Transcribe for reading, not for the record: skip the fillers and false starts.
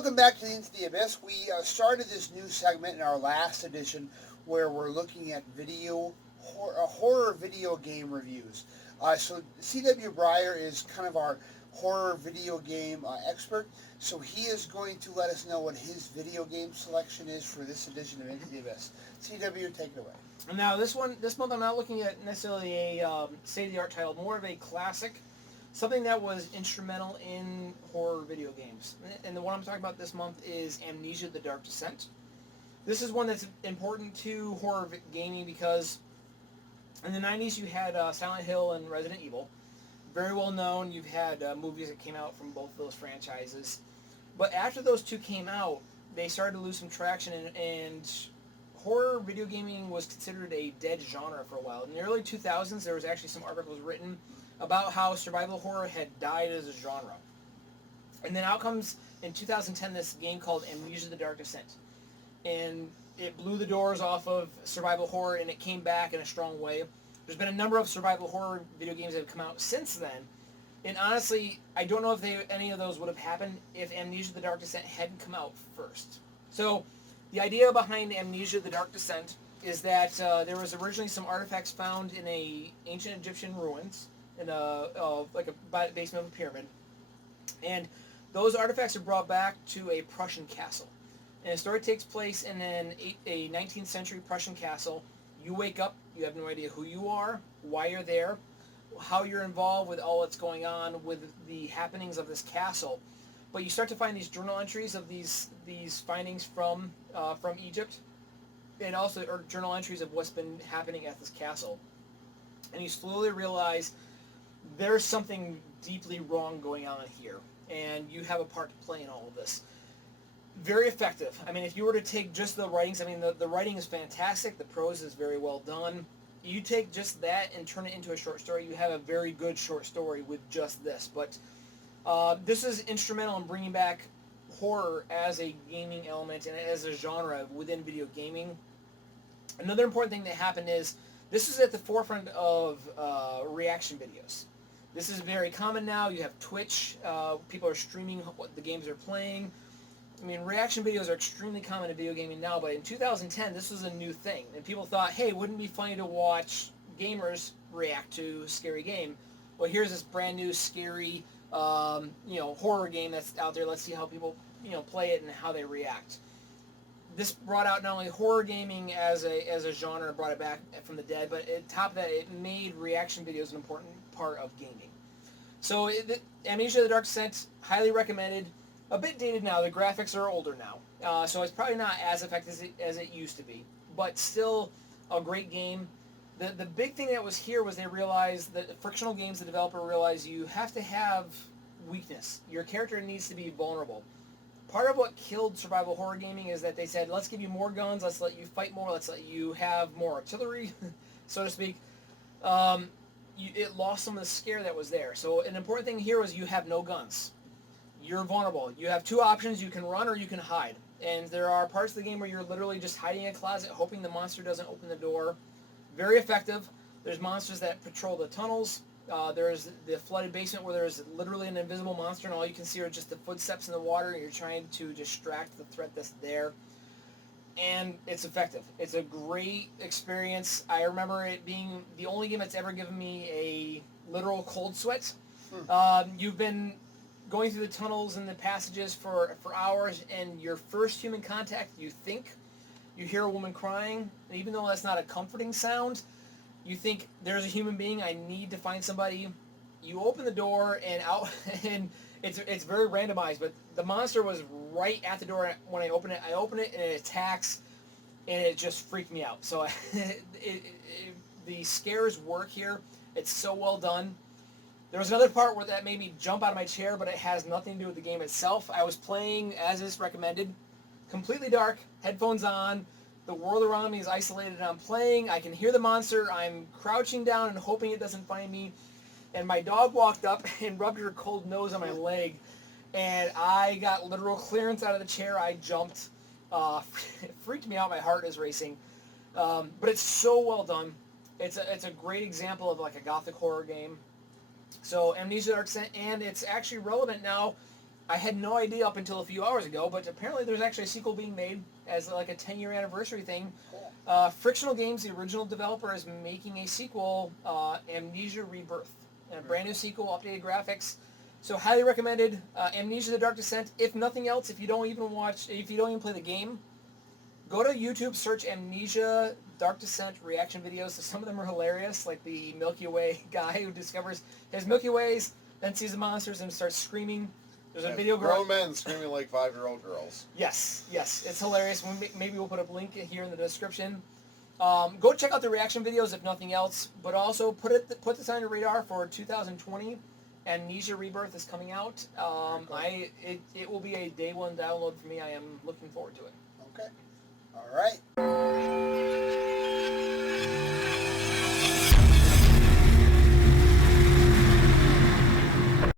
welcome back to Into the Abyss. We started this new segment in our last edition where we're looking at horror video game reviews. So C.W. Breyer is kind of our horror video game expert, so he is going to let us know what his video game selection is for this edition of Into the Abyss. C.W., take it away. Now, this month, I'm not looking at necessarily a state-of-the-art title, more of a classic, something that was instrumental in horror video games. And the one I'm talking about this month is Amnesia: The Dark Descent. This is one that's important to horror gaming because in the 90s you had Silent Hill and Resident Evil. Very well known. You've had movies that came out from both of those franchises. But after those two came out, they started to lose some traction, and horror video gaming was considered a dead genre for a while. In the early 2000s, there was actually some articles written about how survival horror had died as a genre. And then out comes, in 2010, this game called Amnesia: The Dark Descent. And it blew the doors off of survival horror, and it came back in a strong way. There's been a number of survival horror video games that have come out since then. And honestly, I don't know if any of those would have happened if Amnesia: The Dark Descent hadn't come out first. So the idea behind Amnesia: The Dark Descent is that there was originally some artifacts found in a ancient Egyptian ruins, in a basement of a pyramid, and those artifacts are brought back to a Prussian castle. And the story takes place in a 19th century Prussian castle. You wake up, you have no idea who you are, why you're there, how you're involved with all that's going on with the happenings of this castle. But you start to find these journal entries of these findings from Egypt, and also journal entries of what's been happening at this castle. And you slowly realize there's something deeply wrong going on here, and you have a part to play in all of this. Very effective. I mean, if you were to take just the writings, I mean, the writing is fantastic, the prose is very well done. You take just that and turn it into a short story, you have a very good short story with just this. But this is instrumental in bringing back horror as a gaming element and as a genre within video gaming. Another important thing that happened is this is at the forefront of reaction videos. This is very common now. You have Twitch. People are streaming what the games are playing. I mean, reaction videos are extremely common in video gaming now, but in 2010, this was a new thing. And people thought, hey, wouldn't it be funny to watch gamers react to a scary game? Well, here's this brand new scary, horror game that's out there. Let's see how people, play it and how they react. This brought out not only horror gaming as a genre, brought it back from the dead, but on top of that, it made reaction videos an important part of gaming. So, Amnesia: The Dark Descent, highly recommended. A bit dated now. The graphics are older now, so it's probably not as effective as it used to be, but still a great game. The big thing that was here was they realized that frictional games, the developer realized you have to have weakness. Your character needs to be vulnerable. Part of what killed survival horror gaming is that they said, let's give you more guns, let's let you fight more, let's let you have more artillery, so to speak. It lost some of the scare that was there. So an important thing here was you have no guns. You're vulnerable. You have two options. You can run or you can hide. And there are parts of the game where you're literally just hiding in a closet, hoping the monster doesn't open the door. Very effective. There's monsters that patrol the tunnels. There's the flooded basement where there's literally an invisible monster, and all you can see are just the footsteps in the water, and you're trying to distract the threat that's there. And it's effective. It's a great experience. I remember it being the only game that's ever given me a literal cold sweat. You've been going through the tunnels and the passages for hours, and your first human contact, you think you hear a woman crying, and even though that's not a comforting sound, you think there's a human being, I need to find somebody. You open the door and out, and it's very randomized, but the monster was right at the door when I open it. I open it and it attacks, and it just freaked me out. So the scares work here. It's so well done. There was another part where that made me jump out of my chair, but it has nothing to do with the game itself. I was playing, as is recommended, completely dark, headphones on, the world around me is isolated, and I'm playing, I can hear the monster, I'm crouching down and hoping it doesn't find me, and my dog walked up and rubbed her cold nose on my leg, and I got literal clearance out of the chair. I jumped. It freaked me out, my heart is racing. But it's so well done. It's a great example of like a gothic horror game. So Amnesia: Dark Descent, and it's actually relevant now. I had no idea up until a few hours ago, but apparently there's actually a sequel being made as like a 10-year anniversary thing. Cool. Frictional Games, the original developer, is making a sequel, Amnesia Rebirth. A brand new sequel, updated graphics. So highly recommended. Amnesia: The Dark Descent. If nothing else, if you don't even play the game, go to YouTube, search Amnesia Dark Descent reaction videos. So some of them are hilarious, like the Milky Way guy who discovers his Milky Ways, then sees the monsters and starts screaming. There's a video grown men screaming like 5-year-old girls. Yes, it's hilarious. Maybe we'll put a link here in the description. Go check out the reaction videos if nothing else, but also put this on your radar for 2020. Amnesia Rebirth is coming out. It will be a day one download for me. I am looking forward to it. Okay. All right.